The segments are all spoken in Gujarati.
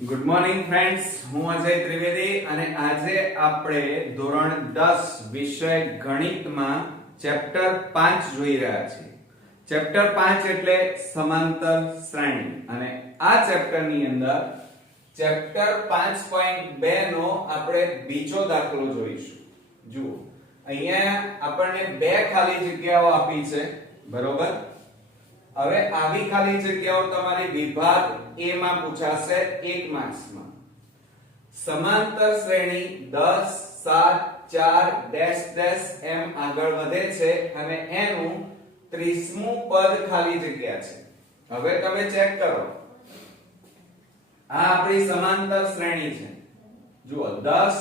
ગુડ મોર્નિંગ ફ્રેન્ડ્સ, હું અજય ત્રિવેદી અને આજે આપણે ધોરણ 10 વિષય ગણિતમાં ચેપ્ટર 5 જોઈ રહ્યા છીએ. ચેપ્ટર 5 એટલે સમાંતર શ્રેણી અને આ ચેપ્ટરની અંદર ચેપ્ટર 5.2 નો આપણે બીજો દાખલો જોઈશું. જુઓ, અહીંયા આપણને બે ખાલી જગ્યાઓ આપી છે, બરોબર? હવે આવી ખાલી જગ્યાઓ તમારી વિભાગ A માં પૂછાશે 1 માર્ક્સમાં. સમાંતર શ્રેણી 10 7 4 ડેશ ડેશ એમ આગળ વધે છે અને એનું 30મું પદ ખાલી જગ્યા છે. હવે તમે ચેક કરો, આ આપણી સમાંતર શ્રેણી છે. જુઓ, 10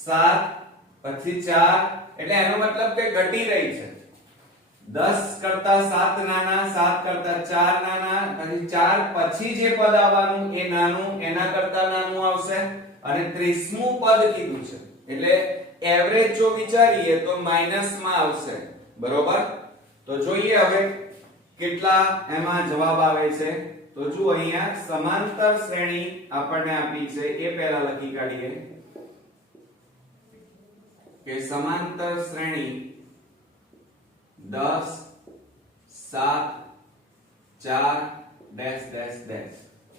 7 પછી 4 એટલે એનો મતલબ કે ઘટી રહી છે. 10 કરતા 7 નાના, 7 કરતા 4 નાના, પછી 4 પછી જે પદ આવવાનું એ નાનું, એના કરતા નાનું આવશે અને 30મું પદ કીધું છે એટલે એવરેજ જો વિચારીએ તો માઈનસ માં આવશે, બરોબર? તો જોઈએ હવે કેટલા એમાં જવાબ આવે છે. તો જુઓ, અહીંયા સમાંતર શ્રેણી આપણને આપી છે, એ પહેલા લખી કાઢીએ કે સમાંતર શ્રેણી 10 7 4 ડેશ ડેશ ડેશ.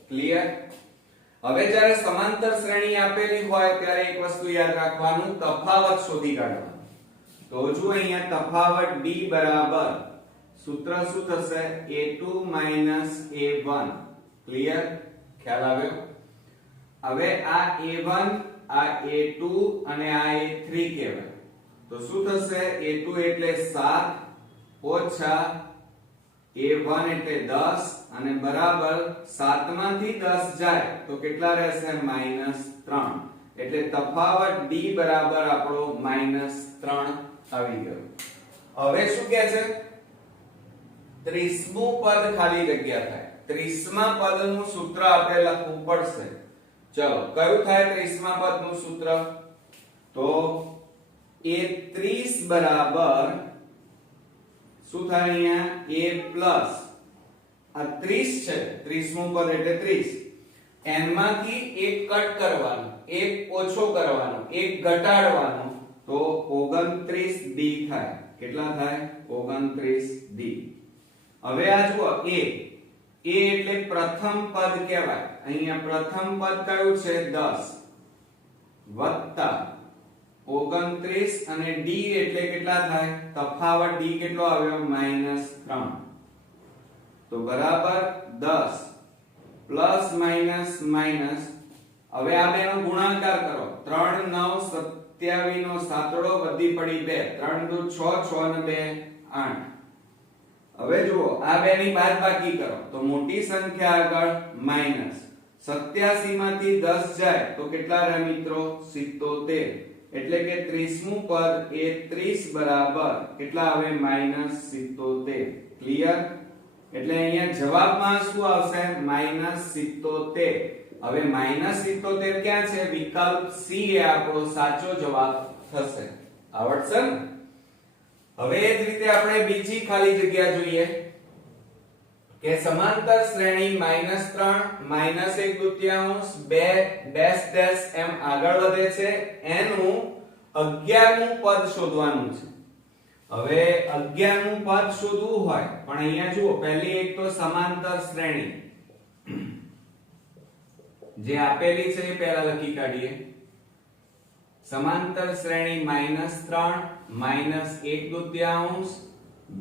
ક્લિયર? હવે જ્યારે સમાંતર શ્રેણી આપેલી હોય ત્યારે એક વસ્તુ યાદ રાખવાનું, તફાવત શોધી કાઢવાનો. તો જો અહીંયા તફાવત d બરાબર સૂત્ર શું થશે? a2 a1. ક્લિયર? ખ્યાલ આવ્યો? હવે આ a1 આ a2 અને આ a3 કહેવાય. તો શું થશે? a2 એટલે 7 ઓછા a1 એટલે 10 અને બરાબર 7 માંથી 10 જાય તો કેટલા રહેશે? -3. એટલે તફાવત d બરાબર આપણો -3 આવી ગયો. હવે શું કહે છે? 30મું પદ ખાલી જગ્યા થાય. 30મા પદનું સૂત્ર આપણે લખવું પડશે. ચલો, કયું થાય 30મા પદનું સૂત્ર? તો એ 30 બરાબર શું થાય? અહીંયા a પ્લસ આ 30 છે, 30મું પદ એટલે 30. n માંથી એક કટ કરવાનો, એક ઓછો કરવાનો, એક ઘટાડવાનો, તો 29d થાય. કેટલા થાય? 29d. હવે આ જુઓ, a એટલે પ્રથમ પદ કહેવાય. અહીંયા પ્રથમ પદ કયું છે? 10 વત્તા 29 અને d એટલે કેટલા થાય? તફાવત d કેટલો આવ્યો? -3. તો બરાબર 10 પ્લસ માઈનસ માઈનસ. હવે આ બેનો ગુણાકાર કરો. 3 9 27 નો સાતડો વધી પડી 2. 3 દુ 6 6 ને 2 8. હવે જુઓ, આ બેની બાદબાકી કરો તો મોટી સંખ્યા આગળ માઈનસ. 87 માંથી 10 જાય તો કેટલા રહે મિત્રો? 77. એટલે કે 30મું પદ એ 30 બરાબર કેટલા આવે? -77. ક્લિયર? એટલે અહીંયા જવાબમાં શું આવશે? -77. હવે -77 ક્યાં છે? વિકલ્પ સી એ આપણો સાચો જવાબ થશે. આવડશે ને? હવે એ જ રીતે આપણે બીજી ખાલી જગ્યા જોઈએ કે સમાંતર શ્રેણી -3 -1/2 2 ડેશ ડેશ એમ આગળ વધે છે. એનું 11મું પદ શોધવાનું છે. હવે 11મું પદ શોધવું હોય પણ અહીંયા જુઓ, પહેલી એક તો સમાંતર શ્રેણી જે આપેલી છે એ પહેલા લખી કાઢીએ. સમાંતર શ્રેણી -3 -1/2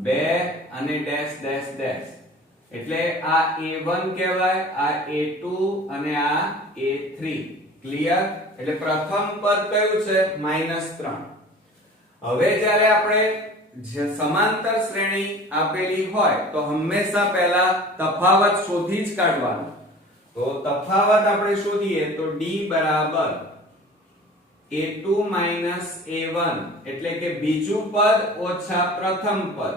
2 અને ડેશ ડેશ ડેશ. એટલે આ a1 કહેવાય, આ a2 અને આ a3. ક્લિયર? એટલે પ્રથમ પદ કયું છે? -3. હવે જ્યારે આપણે સમાંતર શ્રેણી આપેલી હોય તો હંમેશા પહેલા તફાવત શોધી જ કાઢવાનો. તો તફાવત આપણે શોધીએ તો d બરાબર a2 a1 એટલે કે બીજું પદ ઓછા પ્રથમ પદ.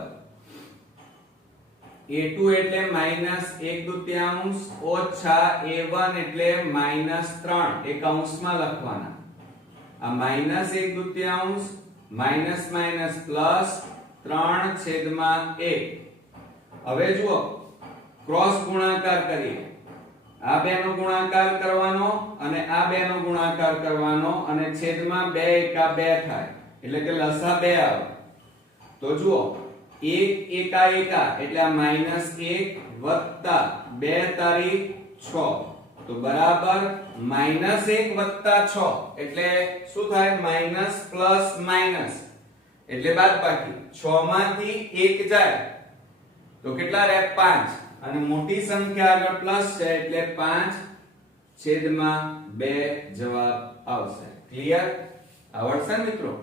a2 એટલે -1/2 ઓછા a1 એટલે -3. એ કૌંસમાં લખવાના. આ -1/2 માઈનસ માઈનસ પ્લસ 3/1. હવે જુઓ, ક્રોસ ગુણાકાર કરીએ. આ બેનો ગુણાકાર કરવાનો અને આ બેનો ગુણાકાર કરવાનો અને છેદમાં 2 એકા 2 થાય એટલે કે લસા 2 આવે તો જુઓ 1 એકા એકા એટલે આ -1 વત્તા 2 તારી 6 તો બરાબર -1 વત્તા 6 એટલે શું થાય માઈનસ પ્લસ માઈનસ એટલે બાદબાકી 6 માંથી 1 જાય તો કેટલા રહે 5 અને મોટી સંખ્યા આગળ પ્લસ છે એટલે 5 છેદમાં 2 જવાબ આવશે ક્લિયર આવડશે મિત્રો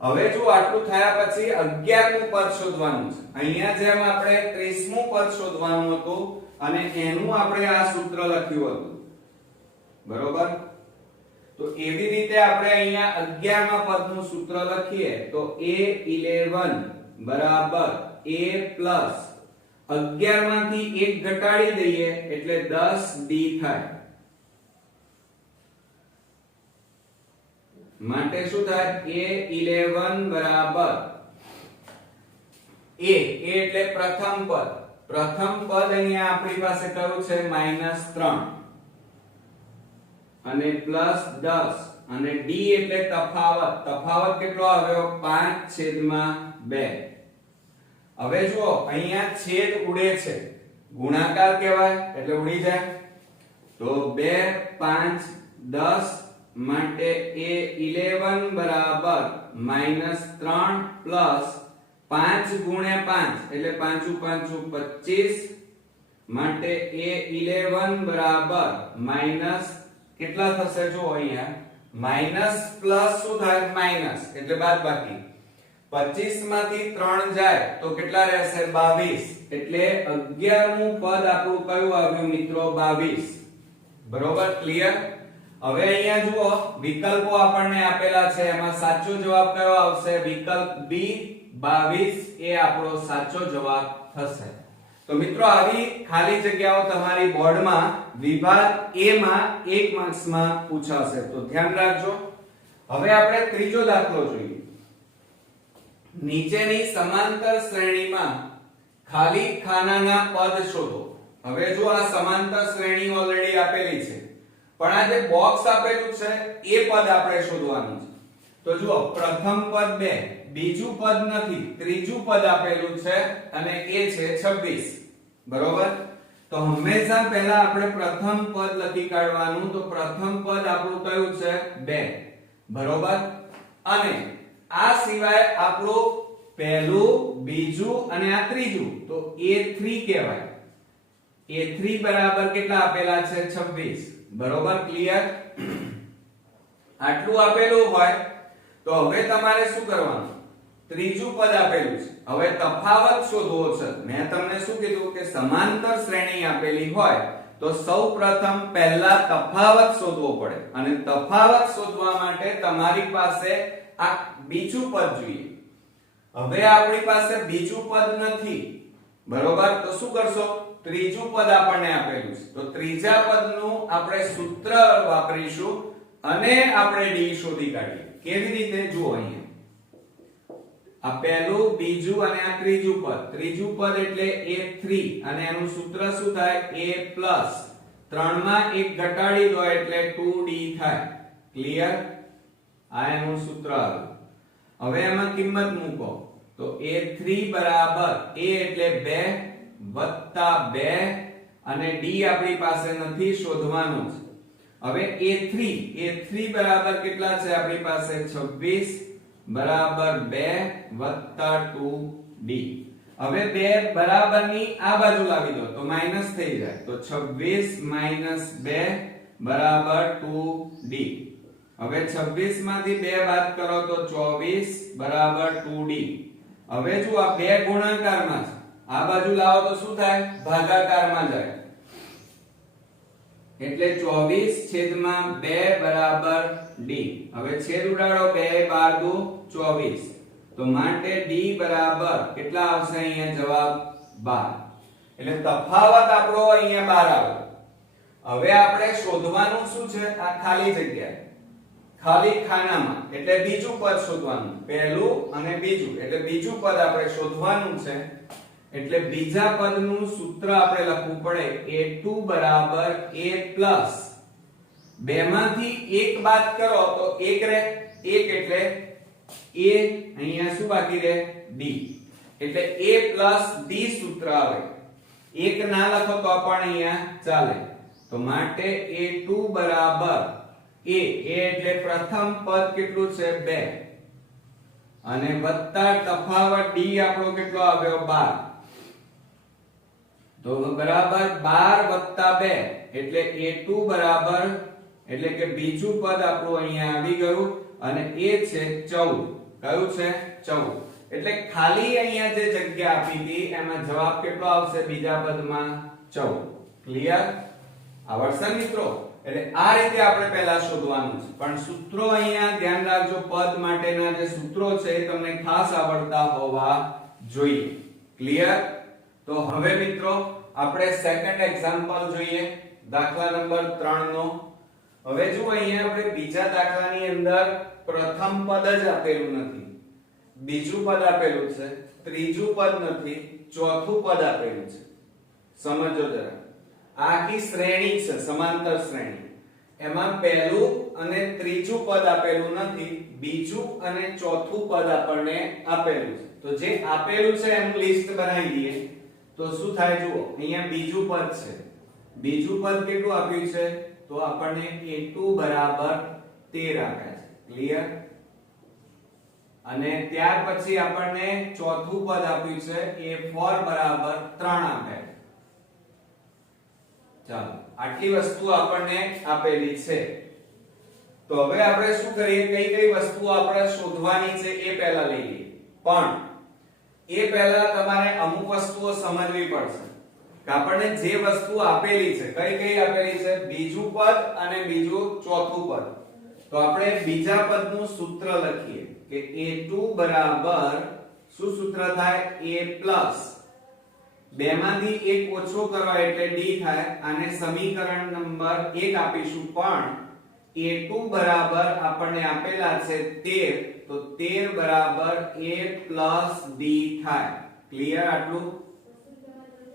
હવે જો આટલું થયા પછી 11મું પદ શોધવાનું છે અહીંયા જેમ આપણે 30મું પદ શોધવાનું હતું અને એનું આપણે આ સૂત્ર લખ્યું હતું બરોબર તો એવી રીતે આપણે અહીંયા 11મા પદનું સૂત્ર લખીએ તો a11 બરાબર a પ્લસ 11 માંથી 1 ઘટાડી દઈએ એટલે 10d થાય માટે શું થાય a11 બરાબર a એટલે પ્રથમ પદ અહીંયા આપણી પાસે કયું છે -3 અને +10 અને d એટલે તફાવત કેટલો આવ્યો 5/2 હવે જુઓ અહીંયા છેદ ઉડે છે ગુણાકાર કહેવાય એટલે ઉડી જાય તો 2 5 10 માટે a11 બરાબર -3 પ્લસ 5 ગુણ્યા 5 એટલે 5 5 25 માટે a11 બરાબર માઈનસ કેટલા થશે જો અહીંયા માઈનસ પ્લસ શું થાય માઈનસ એટલે બાદબાકી 25 માંથી 3 જાય તો કેટલા રહેશે 22 એટલે 11મું પદ આપણું કયું આવ્યું મિત્રો 22 બરોબર ક્લિયર હવે અહીંયા જુઓ વિકલ્પો આપણને આપેલા છે એમાં સાચો જવાબ કયો આવશે વિકલ્પ બી 22 એ આપણો સાચો જવાબ થશે તો મિત્રો આવી ખાલી જગ્યાઓ તમારી બોર્ડમાં વિભાગ A માં 1 માર્ક્સમાં પૂછાશે તો ધ્યાન રાખજો હવે આપણે ત્રીજો દાખલો જોઈએ નીચેની સમાંતર શ્રેણીમાં ખાલી ખાનાના પદ શોધો હવે જો આ સમાંતર શ્રેણી ઓલરેડી આપેલી છે પણ આ જે બોક્સ આપેલું છે એ પદ આપણે શોધવાનું છે તો જુઓ પ્રથમ પદ 2 બીજું પદ નથી ત્રીજું પદ આપેલું છે અને એ છે 26 બરોબર તો હંમેશા પહેલા આપણે પ્રથમ પદ લખી કાઢવાનું તો પ્રથમ પદ આપણું કયું છે 2 બરોબર અને આ સિવાય આપણું પહેલું બીજું અને આ ત્રીજું તો a3 કહેવાય a3 બરાબર કેટલા આપેલા છે 26 બરોબર ક્લિયર આટલું આપેલું હોય તો હવે તમારે શું કરવાનું ત્રીજું પદ આપેલું છે હવે તફાવત શોધવો છે મેં તમને શું કીધું કે સમાંતર શ્રેણી આપેલી હોય તો સૌપ્રથમ પહેલા તફાવત શોધવો પડે અને તફાવત શોધવા માટે તમારી પાસે આ બીજું પદ જોઈએ હવે આપણી પાસે બીજું પદ નથી બરોબર તો શું કરશો ત્રીજું પદ આપણને આપેલું છે તો ત્રીજા પદનું આપણે સૂત્ર વાપરીશું અને આપણે d શોધી કાઢીએ કેવી રીતે જુઓ અહીંયા આ પહેલું બીજું અને આ ત્રીજું પદ એટલે a3 અને એનું સૂત્ર શું થાય a+ 3 માં 1 ઘટાડી દો એટલે 2d થાય ક્લિયર આ એનું સૂત્ર આવ્યું હવે એમાં કિંમત મૂકો તો a3 બરાબર a એટલે 2 વત્તા 2 અને d આપણી પાસે નથી શોધવાનું છે હવે a3 બરાબર કેટલા છે આપણી પાસે 26 બરાબર 2 વત્તા 2d હવે 2 બરાબરની આ બાજુ લાવી દો તો માઈનસ થઈ જાય તો 26 માઈનસ 2 બરાબર 2d હવે 26 માંથી 2 બાદ કરો તો 24 બરાબર 2d હવે જો આ બે ગુણાકારમાં છે આ બાજુ લાવો તો શું થાય ભાગાકારમાં જાય એટલે 24/2 બરાબર d હવે છેદ ઉડાડો 2 12 દુ 24 તો માટે d બરાબર કેટલા આવશે અહીંયા જવાબ 12 એટલે તફાવત આપણો અહીંયા 12 આવ્યો હવે આપણે શોધવાનું શું છે આ ખાલી જગ્યા ખાલી ખાનામાં એટલે બીજું પદ શોધવાનું પહેલું અને બીજું એટલે બીજું પદ આપણે શોધવાનું છે એટલે બીજા પદનું સૂત્ર આપણે લખવું પડે a2 બરાબર a પ્લસ બે માંથી એક બાદ કરો તો એક રહે, એક એટલે a, અહીંયા શું બાકી રહે d, એટલે a પ્લસ d સૂત્ર આવે. એક ના લખો તો પણ અહીંયા ચાલે. તો માટે a2 બરાબર a એટલે પ્રથમ પદ કેટલું છે 2 અને વત્તા તફાવત d આપણો કેટલો આવ્યો 12, તો બરાબર 12 વત્તા 2 એટલે a2 બરાબર એટલે કે બીજું પદ આપણું અહીંયા આવી ગયું અને એ છે 14. કયું છે 14. એટલે ખાલી અહીંયા જે જગ્યા આપી હતી એમાં જવાબ કેટલો આવશે બીજા પદમાં 14. ક્લિયર? આવડશે મિત્રો? એટલે આ રીતે આપણે પહેલા શોધવાનું છે, પણ સૂત્રો અહીંયા ધ્યાન રાખજો, પદ માટેના જે સૂત્રો છે એ તમને ખાસ આવડતા હોવા જોઈએ. ક્લિયર? તો હવે મિત્રો આપણે સેકન્ડ એક્ઝામ્પલ જોઈએ, દાખલા નંબર 3 નો. હવે જો અહીંયા આપણે બીજા દાખલાની અંદર પ્રથમ પદ જ આપેલું નથી, બીજું પદ આપેલું છે, ત્રીજું પદ નથી, ચોથું પદ આપેલું છે. સમજો જરા, આખી શ્રેણી છે, સમાંતર શ્રેણી. એમાં પહેલું અને ત્રીજું પદ આપેલું નથી, બીજું અને ચોથું પદ આપણને આપેલું છે. તો જે આપેલું છે એનું લિસ્ટ બનાવી દઈએ તો શું થાય જુઓ. અહીંયા બીજું પદ છે, બીજું પદ કેટલું આપ્યું છે તો આપણને a2 બરાબર 13 આપ્યા છે. ક્લિયર? અને ત્યાર પછી આપણને ચોથું પદ આપ્યું છે a4 બરાબર 3 આપ્યા છે. ચાલો, આટલી વસ્તુ આપણને આપેલી છે. તો હવે આપણે શું કરીએ, કઈ કઈ વસ્તુઓ આપણે શોધવાની છે એ પહેલા લઈ લઈએ. પણ એ પહેલા તમારે અમુક વસ્તુઓ સમજવી પડશે કે આપણને જે વસ્તુ આપેલી છે, કઈ કઈ આપેલી છે, બીજું પદ અને બીજું ચોથું પદ. તો આપણે બીજા પદનું સૂત્ર લખીએ કે a2 બરાબર શું સૂત્ર થાય a પ્લસ બે માંથી એક ઓછો કરો એટલે d થાય. આને સમીકરણ નંબર 1 આપીશું, પણ a2 બરાબર આપણને આપેલા છે 13, તો 13 બરાબર a પ્લસ d થાય. ક્લિયર? આટલું?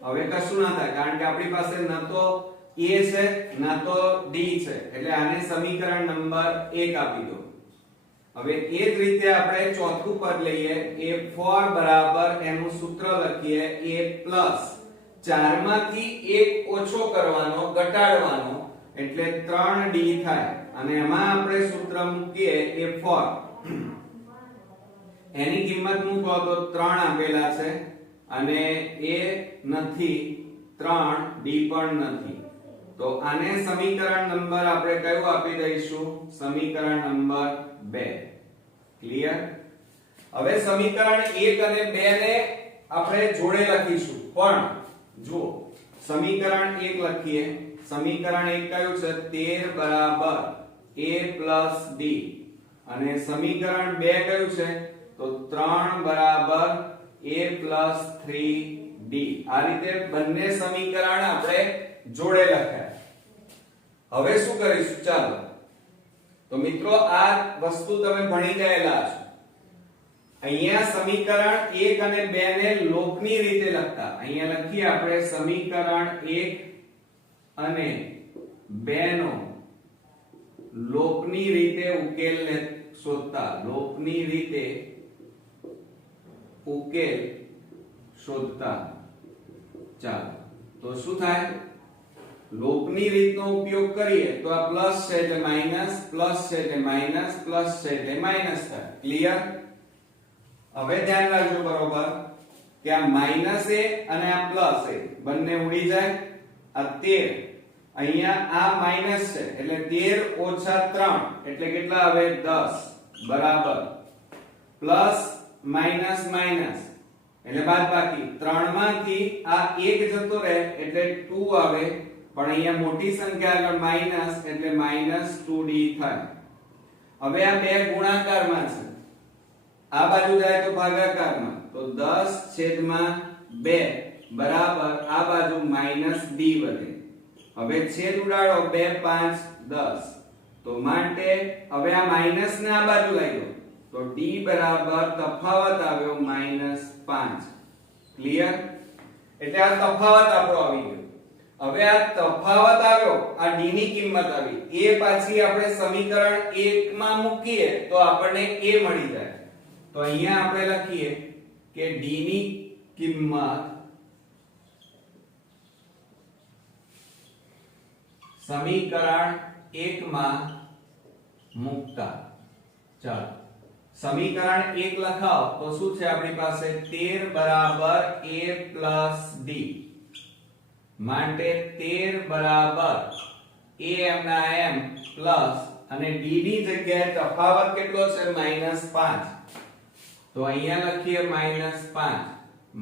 હવે કશું ના થાય કારણ કે આપણી પાસે ન તો a છે ન તો d છે, એટલે આને સમીકરણ નંબર 1 આપી દો. હવે એ જ રીતે આપણે ચોથું પદ લઈએ, a4 બરાબર એનું સૂત્ર લખીએ a પ્લસ 4 માંથી એક ઓછો કરવાનો, ઘટાડવાનો, એટલે 3d થાય. અને એમાં આપણે સૂત્ર મૂકીએ a4, એની કિંમત મૂકો તો 3 આપેલા છે અને a નથી, 3d પણ નથી. તો આને સમીકરણ નંબર આપણે કયું આપી દઈશું? સમીકરણ નંબર 2. ક્લિયર? હવે સમીકરણ 1 અને 2 ને આપણે જોડે લખીશું, પણ જુઓ સમીકરણ 1 લખીએ. સમીકરણ 1 કયું છે? 13 બરાબર a પ્લસ d. અને સમીકરણ 2 કયું છે? તો 3 બરાબર a પ્લસ 3d. આ રીતે બંને સમીકરણ આપણે જોડે લખ્યા. હવે શું કરીશું? ચાલો, તો મિત્રો આ વસ્તુ તમે ભણી ગયેલા છો. અહીંયા સમીકરણ 1 અને 2 ને લોકની રીતે લખતા. અહીંયા લખીએ આપણે સમીકરણ 1 અને 2 નો લોકની રીતે ઉકેલ ને શોધતા. લોકની રીતે ઉકેલ શોધતા. ચાલો, તો શું થાય? લોકની રીતનો ઉપયોગ કરીએ તો આ પ્લસ છે એટલે માઈનસ, પ્લસ છે એટલે માઈનસ, પ્લસ છે એટલે માઈનસ થાય. ક્લિયર? હવે ધ્યાન રાખજો બરોબર કે આ માઈનસ a અને આ પ્લસ a બંને ઉડી જાય. આ 13 અહીંયા આ માઈનસ છે એટલે 13 ઓછા 3 એટલે કેટલા આવે? 10 બરાબર પ્લસ માઈનસ માઈનસ એટલે બાદબાકી. 3 માંથી આ 1 જતો રહે એટલે 2 આવે, પણ અહીંયા મોટી સંખ્યા આગળ માઈનસ એટલે માઈનસ 2d થાય. હવે આ બે ગુણાકારમાં છે, આ બાજુ જાય તો ભાગાકારમાં, તો 10/2 બરાબર આ બાજુ માઈનસ d વધે. હવે છેદ ઉડાડો, 2 5 10, તો માટે હવે આ માઈનસ ને આ બાજુ લાવ્યો તો d બરાબર તફાવત આવ્યો -5. ક્લિયર? એટલે આ તફાવત આપણો આવી ગયો. હવે આ તફાવત આવ્યો, આ d ની કિંમત આવી, એ પાછી આપણે સમીકરણ 1 માં મૂકીએ તો આપણને a મળી જાય. તો અહીંયા આપણે લખીએ કે d ની કિંમત સમીકરણ 1 માં મૂકતા. ચાલો સમીકરણ 1 લખાવો તો શું છે આપણી પાસે 13 બરાબર a plus d માટે 13 બરાબર a m ના m પ્લસ અને d ની જગ્યાએ તફાવત કેટલો છે -5 તો અહીંયા લખીએ -5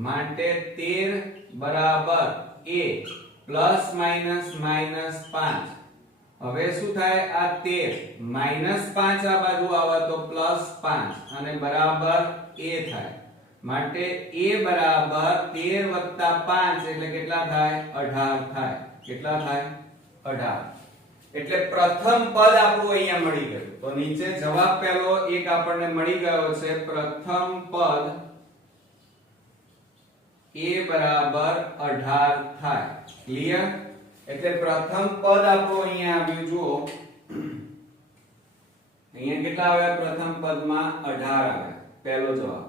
માટે 13 બરાબર a પ્લસ માઈનસ -5. હવે શું થાય આ 13 -5 આ બાજુ આવે તો +5 અને બરાબર a થાય માટે a બરાબર 13 + 5 એટલે કેટલા થાય 18 થાય. કેટલા થાય 18. એટલે પ્રથમ પદ આપણું અહીંયા મળી ગયું. તો નીચે જવાબ પહેલો એક આપણને મળી ગયો છે. પ્રથમ પદ a બરાબર 18 થાય. ક્લિયર? એટલે પ્રથમ પદ આપણું અહીંયા આવ્યું. જુઓ અહીંયા કેટલા આવ્યા? પ્રથમ પદમાં 18 આવ્યા. પહેલો જવાબ.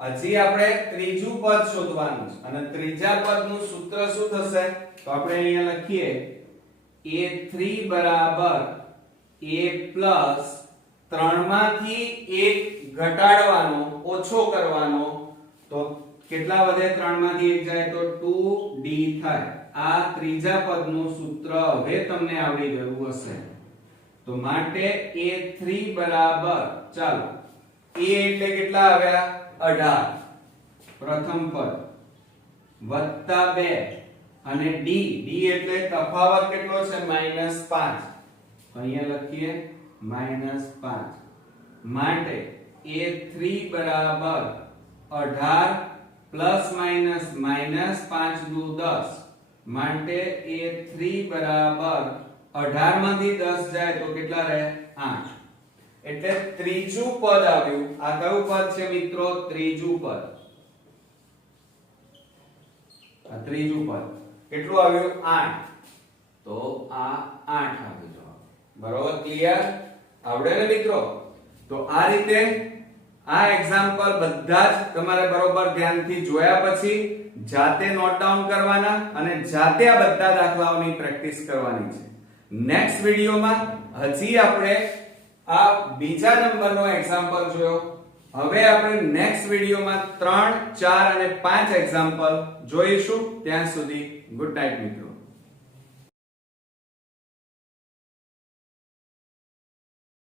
હજી આપણે ત્રીજું પદ શોધવાનું છે અને ત્રીજા પદનું સૂત્ર શું થશે? તો આપણે અહીંયા લખીએ a3 બરાબર a પ્લસ 3 માંથી 1 ઘટાડવાનો, ઓછો કરવાનો. તો કેટલા વધે? 3 માંથી 1 જાય તો 2d થાય. આ ત્રીજા પદનું સૂત્ર હવે તમને આવડી ગયું હશે. તો માટે a3 બરાબર, ચાલો a એટલે કેટલા આવ્યા? 18 પ્રથમ પદ વત્તા 2 અને d એટલે તફાવત કેટલો છે? -5. અહીંયા લખીએ -5 માટે a3 બરાબર 18 પ્લસ માઈનસ -5 દુ 10 માટે a3 બરાબર 18 માંથી 10 જાય તો કેટલા રહે? 8. એટલે ત્રીજું પદ આવ્યું. આ કયું પદ છે મિત્રો? ત્રીજું પદ. આ ત્રીજું પદ કેટલું આવ્યું? 8. તો આ 8 આવ્યું જવાબ. બરોબર? ક્લિયર? આવડે ને મિત્રો? તો આ રીતે આ એક્ઝામ્પલ બધા જ તમારે બરોબર ધ્યાનથી જોયા પછી જાતે નોટ ડાઉન કરવાના અને જાતે આ બધા દાખલાઓની પ્રેક્ટિસ કરવાની છે. નેક્સ્ટ વિડિયોમાં હજી આપણે આ બીજા નંબરનો એક્ઝામ્પલ જોયો. હવે આપણે નેક્સ્ટ વિડિયોમાં 3, 4 અને 5 એક્ઝામ્પલ જોઈશું. ત્યાં સુધી ગુડ નાઈટ મિત્રો.